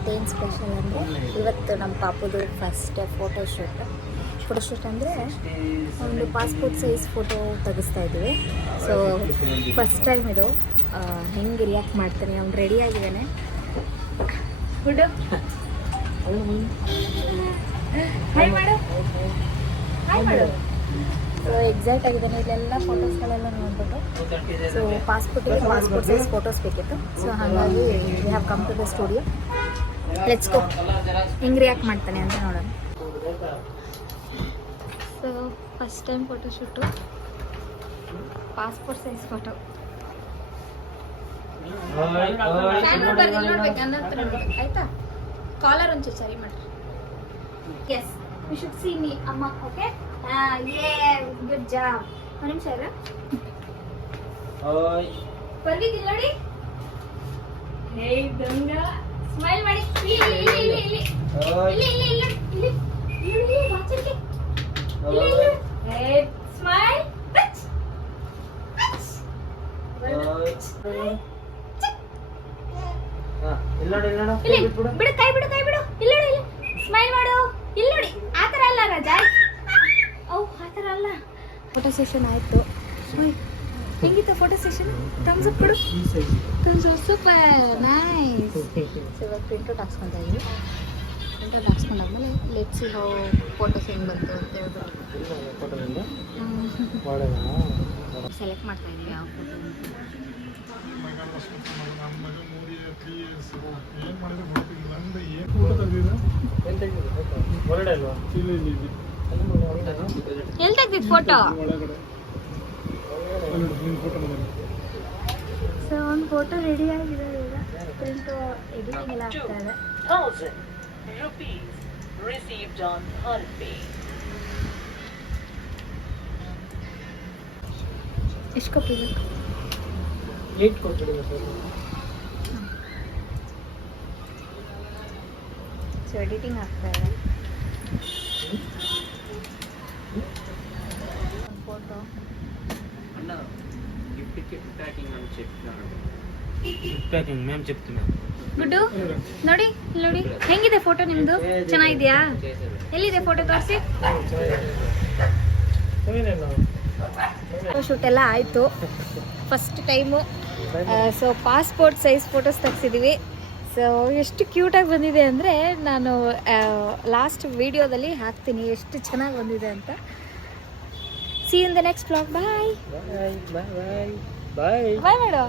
ಇವತ್ತೇನು ಸ್ಪೆಷಲ್ ಅಂದರೆ ಇವತ್ತು ನಮ್ಮ ಪಾಪುದು ಫಸ್ಟ್ ಫೋಟೋಶೂಟ್ ಅಂದರೆ ಒಂದು ಪಾಸ್ಪೋರ್ಟ್ ಸೈಜ್ ಫೋಟೋ ತೆಗಿಸ್ತಾ ಇದ್ದೀವಿ. ಸೊ ಫಸ್ಟ್ ಟೈಮ್ ಇದು ಹೆಂಗೆ ರಿಯಾಕ್ಟ್ ಮಾಡ್ತಾನೆ. ಅವ್ನು ರೆಡಿ ಆಗಿದ್ದಾನೆ. ಗುಡ್ ಹಾಯ್ ಮಾಡು, ಹಾಯ್ ಮಾಡು. ಸೊ ಎಕ್ಸಾಕ್ಟ್ ಆಗಿದ್ದಾನೆ. ಇಲ್ಲೆಲ್ಲ ಫೋಟೋಸ್ಗಳೆಲ್ಲ ನೋಡ್ಬಿಟ್ಟು ಸೊ ಪಾಸ್ಪೋರ್ಟ್ ಸೈಜ್ ಫೋಟೋಸ್ ಬೇಕಿತ್ತು. ಸೊ ಹಾಗಾಗಿ we have come to the studio. Let's go. ಹೆಂಗೆ ರಿಯಾಕ್ಟ್ ಮಾಡ್ತಾನೆ ಅಂತ ನೋಡೋಣ. So first time photoshoot, passport size photo. ಆಯ್ತಾ? ಕಾಲರ್ ಒಂಚೂರು ಸರಿ ಮಾಡ್ರಿ. Yes, you should see me ಅಮ್ಮ. Okay, good job. ಒಂದು ನಿಮಿಷ ಅಲ್ಲ, ಪರ್ವಿದ್ ನೋಡಿ. ಹೇ ಗಂಗಾ, ಸ್ಮೈಲ್ ಮಾಡಿ. ಸ್ಮೈಲ್. ಬಿಡು, ಕೈ ಬಿಡು, ಕೈ ಬಿಡು. ಇಲ್ಲ ನೋಡಿ, ಸ್ಮೈಲ್ ಮಾಡು. ಇಲ್ಲಿ ನೋಡಿ, ಆ ಥರ ಅಲ್ಲ ರಾಜಾ. ಓ, ಆ ಥರ ಅಲ್ಲ. ಫೋಟೋ ಸೆಷನ್ ಆಯಿತು. ಹೆಂಗಿತ್ತು ಫೋಟೋ ಸೆಷನ್? ಥಮ್ಸ್ ಅಪ್ ಕೊಡು. Super nice. ಸೊ ಇವಾಗ ಪ್ರಿಂಟೌಟ್ ಹಾಕ್ಸ್ಕೊತಾ ಇದ್ದೀವಿ. ಪ್ರಿಂಟೌಟ್ ಹಾಕ್ಸ್ಕೊಂಡಾದ್ಮೇಲೆ ಲೆಟ್ಸ್ ಸಿ ಹೌ ಫೋಟೋಸ್ ಹೆಂಗೆ ಬಂತು ಅಂತ ಹೇಳ್ಬಿಟ್ಟು ಸೆಲೆಕ್ಟ್ ಮಾಡ್ತಾ ಇದ್ದೀವಿ ಯಾವ ಫೋಟೋ ಅಂತ. ಎಲ್ಲಿ ತೆಗ್ದಿದ್ದು ಫೋಟೋ? ಸೊ ಒಂದು ಫೋಟೋ ರೆಡಿ ಆಗಿದೆ. ಈಗ ಪ್ರಿಂಟು ಎಡಿಟಿಂಗ್ ಎಲ್ಲ ಆಗ್ತಾ ಇದೆ. ಎಷ್ಟು ಕಾಪಿ ಬೇಕು? 8 ಕೊಟ್ಬಿಡಿ. ಸೊ ಎಡಿಟಿಂಗ್ ಆಗ್ತಾ ಇದೆ. ಫೋಟೋ ಮ್ಯಾಮ್ చెప్తున్నా. ಗುಡ್ಡು ನೋಡಿ, ನೋಡಿ ಹೆಂಗಿದೆ ಫೋಟೋ ನಿಮ್ದು? ಚೆನ್ನಾಗಿದೆಯಾ? ಎಲ್ಲಿದೆ ಫೋಟೋ ತೋರಿಸಿ. ಫೋಟೋ ಶೂಟ್ ಎಲ್ಲ ಆಯಿತು. First time. So passport size photos ತೆಗ್ಸಿದ್ದೀವಿ. ಸೊ ಎಷ್ಟು ಕ್ಯೂಟಾಗಿ ಬಂದಿದೆ ಅಂದರೆ ನಾನು ಲಾಸ್ಟ್ ವಿಡಿಯೋದಲ್ಲಿ ಹಾಕ್ತೀನಿ ಎಷ್ಟು ಚೆನ್ನಾಗಿ ಬಂದಿದೆ ಅಂತ. See in the next vlog. Bye bye bye ಮಾಡು.